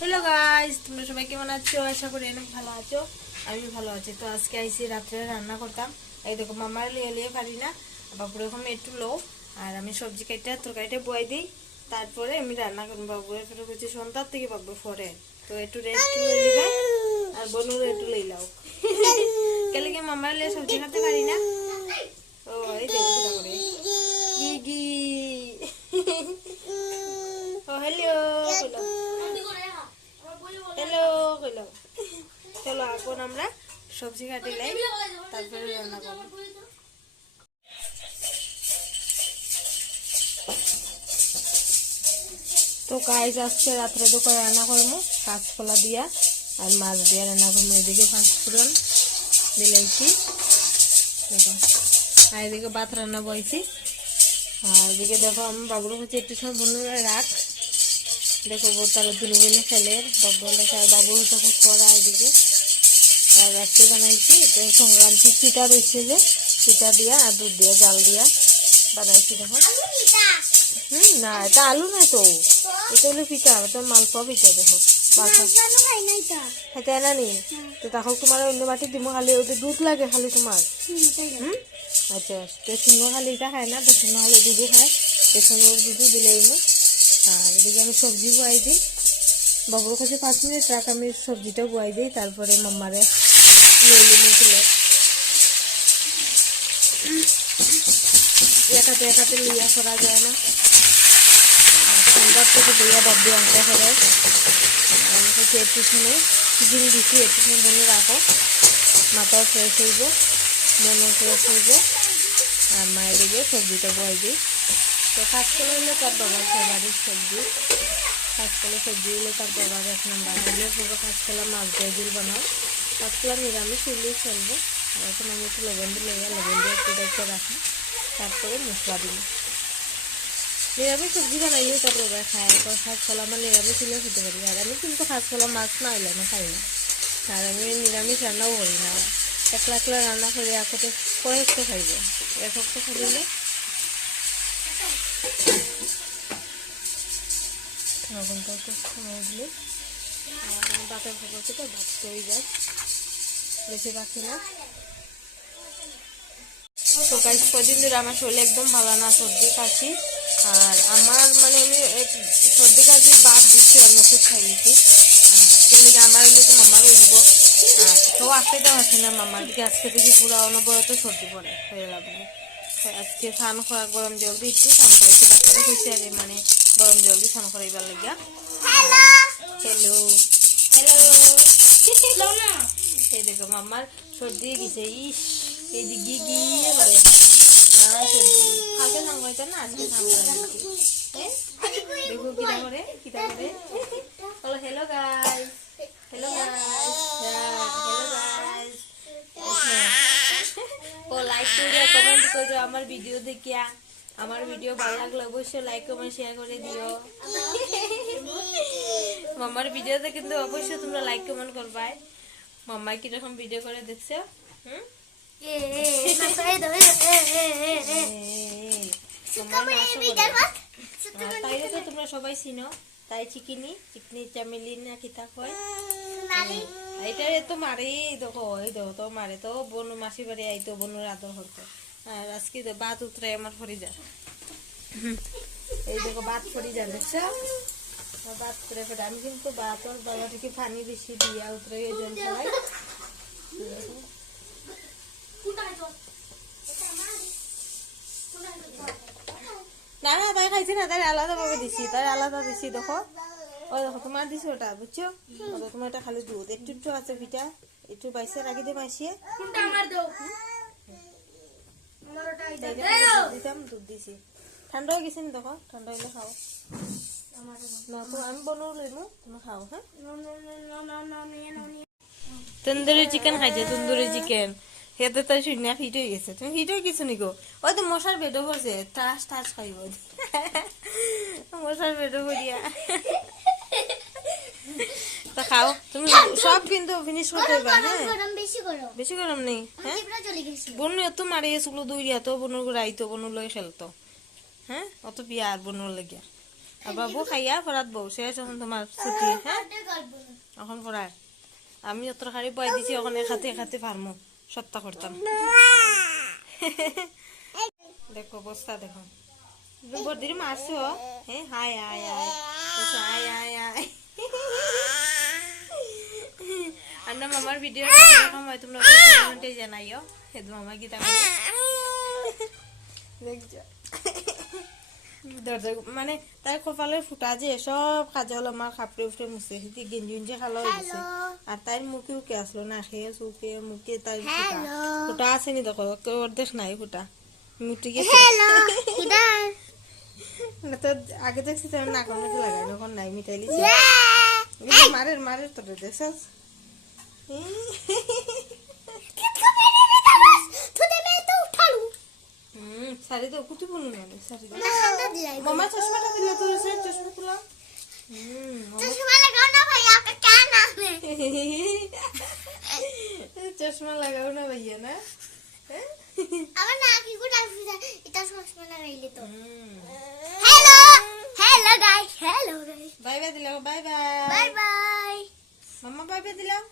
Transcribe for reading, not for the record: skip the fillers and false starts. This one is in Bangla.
হ্যালো গাইস, তোমরা সবাই কেমন আছো? আশা করি অনেক ভালো আছো। আমি ভালো আছি। তো আজকে আইসি রাত্রে রান্না করতাম। এই দেখো মামার লিয়ে লিয়ে পারি না, বাবুর এখন একটু লো। আর আমি সবজি কাইটা তরকারিটা বয়াই দিই, তারপরে আমি রান্না করবো। বাবুর ফেরত হচ্ছে সন্ধ্যার থেকে বাবু পরে, তো একটু রেস্ট লই লিবা আর বনুর একটু লই লাও। কেলে কি মামার লিয়ে সবজি খাতে পারি না। ও এই দেখো কিটা করে গিগি। ও হ্যালো হ্যালো হ্যালো হ্যালো। চলো এখন আমরা সবজি কাটি লাই, তারপরে রান্না করবো। তো গাইস আজকে রাত্রে দুপুরে রান্না করবো কাঁচকলা দিয়া আর মাছ দিয়ে রান্না করবো। এদিকে পাঁচফোড়ন দিলাইছি দেখো, আর এদিকে ভাত রান্না বইছি। আর এদিকে দেখো আমি বাবুর হচ্ছে একটু সময় বন্ধুরা রাখ, দেখো তারা দুলুগুলি ফেলে বাবু হচ্ছে খুব করা। এদিকে আর আজকে বানাইছি সংক্রান্তি পিঠা রয়েছে, যে পিঠা দিয়া আর দুধ দিয়া জাল দিয়া বানাইছি দেখো। না এটা আলু না, তো এটা হলো পিঠা, এটা মালপোয়া পিঠা। দেখো খাইতে না নি, তো তখন তোমার অন্য বাটি দিব, খালি ওতে দুধ লাগে খালি তোমার। আচ্ছা তো শুনো খালি এটা খায় না, তো শুনো খালি দুধও খায়, তো শুনোর দুধও দিলে এমনি। আর এদিকে আমি সবজি বয়াই দিই, বাবুর কাছে 5 মিনিট রাখ, আমি সবজিটাও বয়াই দিই, তারপরে মাম্মারে লইলে তুলে একাতে লিয়া করা যায় না। সন্ধ্যার থেকে বইয়া বাবু আনতে করে আমি হচ্ছে একটু শুনে চিকেন দিচ্ছি, একটু শুনে বনে রাখো, মাথাও ফ্রেশ হইব, মনও ফ্রেশ হইব। আর মায়ের দিকে সবজিটা বয়াই দিই। তো কাঁচকলা হলে তার বাবার ফেভারিট সবজি, কাঁচকলা সবজি হলে তার বাবার 1 নম্বর। হলে পুরো কাঁচকলা মাছ দিয়ে দিল বানাও, কাঁচকলা নিরামিষ হলেই চলবে। আর এখন আমি একটু লবণ দিয়ে একটু দেখতে রাখি, তারপরে মশলা দিই। নিরামিষ সবজি বানাইলেও তার বাবা খায়, কাঁচকলা আমার নিরামিষ হলেও খেতে পারি। আর আমি কিন্তু কাঁচকলা মাছ না হইলে আমি খাই না, আর আমি নিরামিষ রান্নাও করি না। একলা একলা রান্না করি একতে করে একটু খাইব, একটু খাইলে লবণটা একটু সময় দিলে ভাতের খবর থেকে ভাত হয়ে যায়, বেশি রাখি না। তো গাইস কদিন ধরে আমার শরীর একদম ভালো না, সর্দি কাশি। আর আমার মানে আমি সর্দি কাশি বাদ দিচ্ছি, আমি ওষুধ খাই নিচ্ছি। আমার হলে তো মামার হইব, তো আসতেটাও আসে না মামার দিকে। আজকে থেকে পুরো অনবরত সর্দি পড়ে হয়ে লাগবে। আজকে স্নান করা গরম জল দিয়ে একটু স্নান করেছি, ডাক্তারে কইছে আগে মানে গরম জল দিয়ে স্নান করাইবার লাগিয়া। হ্যালো হ্যালো এই দেখো মামার সর্দি গেছে, ইস এইদিকে গিয়ে করে কালকে স্নান করাইতে না, আজকে স্নান করাইছি। দেখো কিটা করে বলো hello guys, hello guys, hello guys. ও লাইক করে কমেন্ট করো আমার ভিডিও দেখিয়া। আমার ভিডিও ভালো লাগলে অবশ্যই লাইক কমেন্ট শেয়ার করে দিও। মামার ভিডিওতে কিন্তু অবশ্যই তোমরা লাইক কমেন্ট করবা। মাম্মা কিরকম ভিডিও করে দেখছো? তাইলে তো তোমরা সবাই চিনো, তাই চিকিনি চামেলি না কিতা কয়, এটা তো মারে দেখো, এই দেখো তো মারে তো বনু মাসি বাড়ি আইতো, বনুর আদর হতো। আর আজকে বাত উতরাই আমার ফরি যা, এই দেখো বাত ফরি যা দেখছো, বাত করে ফেলে। আমি কিন্তু বাত ওর বাবা থেকে পানি বেশি দিয়া উতরাই জল খাওয়াই। না না তাই খাইছি না, তাই আলাদা ভাবে দিছি, তাই আলাদা দিছি। দেখো ওই দেখো তোমার দিছি ওটা, বুঝছো? তোমার এটা খালি দুধ একটু একটু আছে, পিঠা একটু বাইসে রাখি দিয়ে মাইসিয়ে দিতাম, দুধ দিছি। ঠান্ডা হয়ে গেছে, দেখো ঠান্ডা হইলে খাও না, তো আমি বনু লইমু, তুমি খাও। হ্যাঁ তন্দুরি চিকেন খাইছে, তন্দুরি চিকেন খেতে তো শূন্য ফিট হয়ে গেছে। তুমি ফিট হয়ে গেছো নিকো? ওই তো মশার বেডও করছে, টাস টাস খাইব মশার বেডও করিয়া। তো খাও তুমি সব, কিন্তু ফিনিশ করতে পারবা। হ্যাঁ বেশি গরম নেই। হ্যাঁ বনু এত মারি গেছিল দৌড়িয়া, তো বনুর রাইতো বনু লই খেলতো। হ্যাঁ অত বিয়া আর বনুর লাগিয়া আর বাবু খাইয়া পড়াত বউ শেষ এখন তোমার ছুটি হ্যাঁ এখন পড়ায় আমি অত খালি বয় দিছি ওখানে খাতে খাতে পারমু সপ্তাহ করতাম দেখো অবস্থা দেখো বড়দির মারছো হ্যাঁ হাই আয় আয় আয় আয় আয় আর না মামার ভিডিও এরকম হয় তোমরা কমেন্টে জানাইও হেদু মামা গীতা করে দেখছো দরজা মানে তার কপালের ফুটা যে সব কাজে হলো আমার কাপড়ে উঠে মুছে সেটি গেঞ্জি গেঞ্জি খালো হয়ে গেছে আর তাই মুখে উকে আসলো না খেয়ে চুকে মুখে তাই ফুটা ফুটা আসেনি দেখো অর্ধেক নাই ফুটা মুটি গেছে না তো আগে দেখছি তো নাকের মধ্যে লাগাই এখন নাই মিটাই লিছি মারের মারের তোর দেখছস শাড়ি তো কুটি বলুন না শাড়ি মামা চশমাটা দিলে তো চশমা তুলা চশমা লাগাও না ভাইয়া না আমার নাকি গুড়া এটা চশমা লাগাইলে তো hello hello guys bye bye দিলাও বাই বাই বাই বাই মামা বাই বাই দিলাও